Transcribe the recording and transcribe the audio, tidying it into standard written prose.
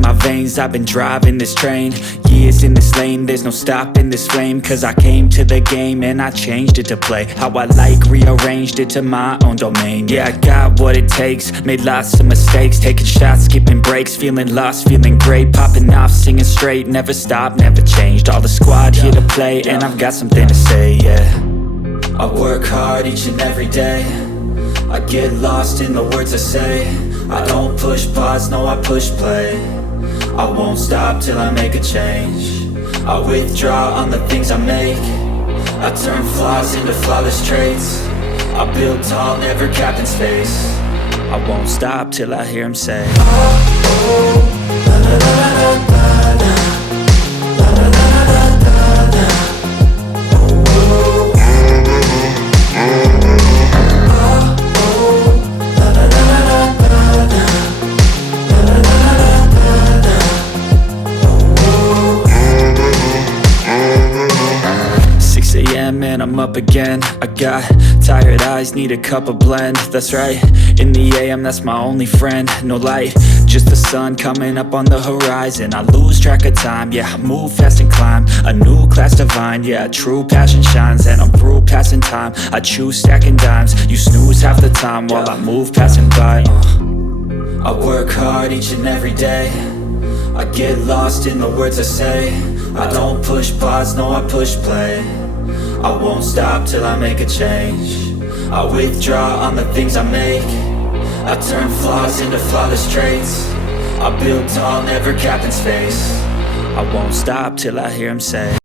in my veins, I've been driving this train. Years in this lane, there's no stopping this flame. Cause I came to the game and I changed it to play how I like, rearranged it to my own domain. Yeah, I got what it takes, made lots of mistakes, taking shots, skipping breaks, feeling lost, feeling great, popping off, singing straight, never stopped, never changed. All the squad here to play, and I've got something to say, yeah. I work hard each and every day, I get lost in the words I say. I don't push pause, no, I push play. I won't stop till I make a change. I withdraw on the things I make. I turn flaws into flawless traits. I build tall, never capped in space. I won't stop till I hear him say, oh, oh, la la la la la la, la la la la la la, oh, oh, oh, la la la la la la, la la la la la la, oh, oh. 6 a.m. and I'm up again. I got tired eyes, need a cup of blend. That's right, in the AM, that's my only friend. No light, just the sun coming up on the horizon. I lose track of time, yeah, I move fast and climb a new class divine, yeah, true passion shines. And I'm through passing time, I choose stacking dimes. You snooze half the time while I move passing by. I work hard each and every day, I get lost in the words I say. I don't push pause, no, I push play. I won't stop till I make a change. I withdraw on the things I make. I turn flaws into flawless traits. I build tall, never capped in space. I won't stop till I hear him say,